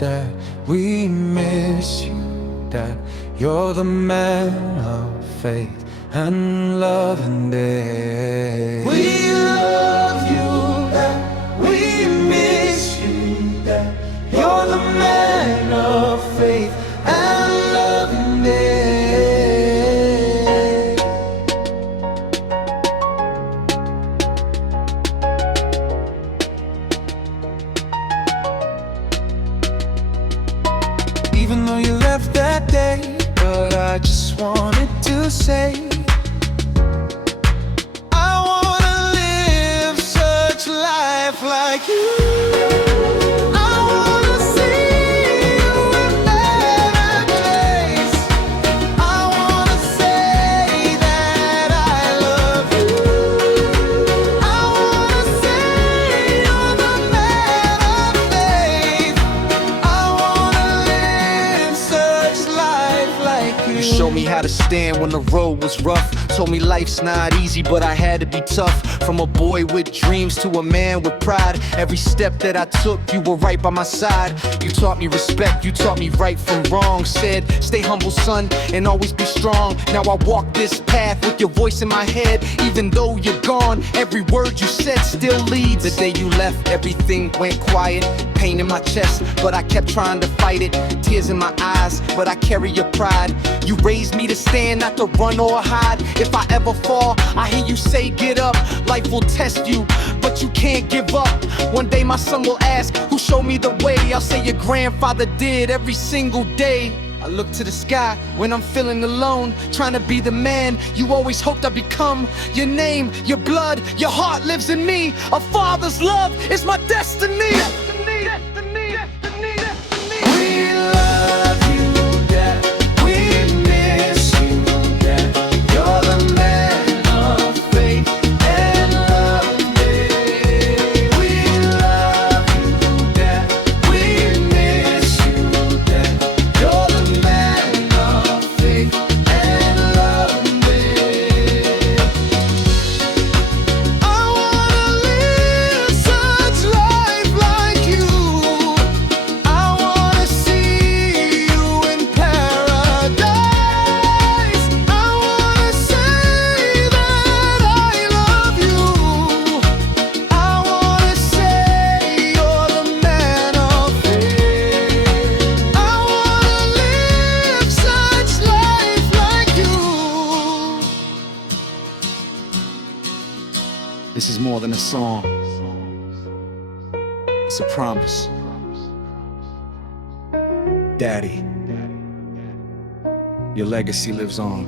that we miss you, that you're the man of faith and love and day. We love you, that we miss you, that you're the man of faith and love and day. Even though you left that day, but I just wanted to say I wanna live such life like you. I wanna see you in better days. I wanna say that I love you. I wanna say you're the man of faith. I wanna live such life like you. You showed me how to stand when the road was rough. Told me life's not easy, but I had to be tough. From a boy with dreams to a man with pride. Every step that I took, you were right by my side. You taught me respect, you taught me right from wrong. Said, stay humble, son, and always be strong. Now I walk this path with your voice in my head. Even though you're gone, every word you said still leads. The day you left, everything went quiet. Pain in my chest, but I kept trying to fight it. Tears in my eyes, but I carry your pride. You raised me to stand, not to run or hide. If I ever fall, I hear you say get up. Life will test you, but you can't give up. One day my son will ask, who showed me the way? I'll say your grandfather did every single day. I look to the sky when I'm feeling alone, trying to be the man you always hoped I'd become. Your name, your blood, your heart lives in me. A father's love is my destiny. We love you, that we miss you, that you're the man of faith and love and day. We love you, that we miss you, that you're the man of faith and love and day. I wanna live such life like you. I wanna see you in paradise. I wanna say that I love you. I wanna say you're the man of faith. I wanna live such life like you. This is more than a song. It's a promise. Daddy, your legacy lives on.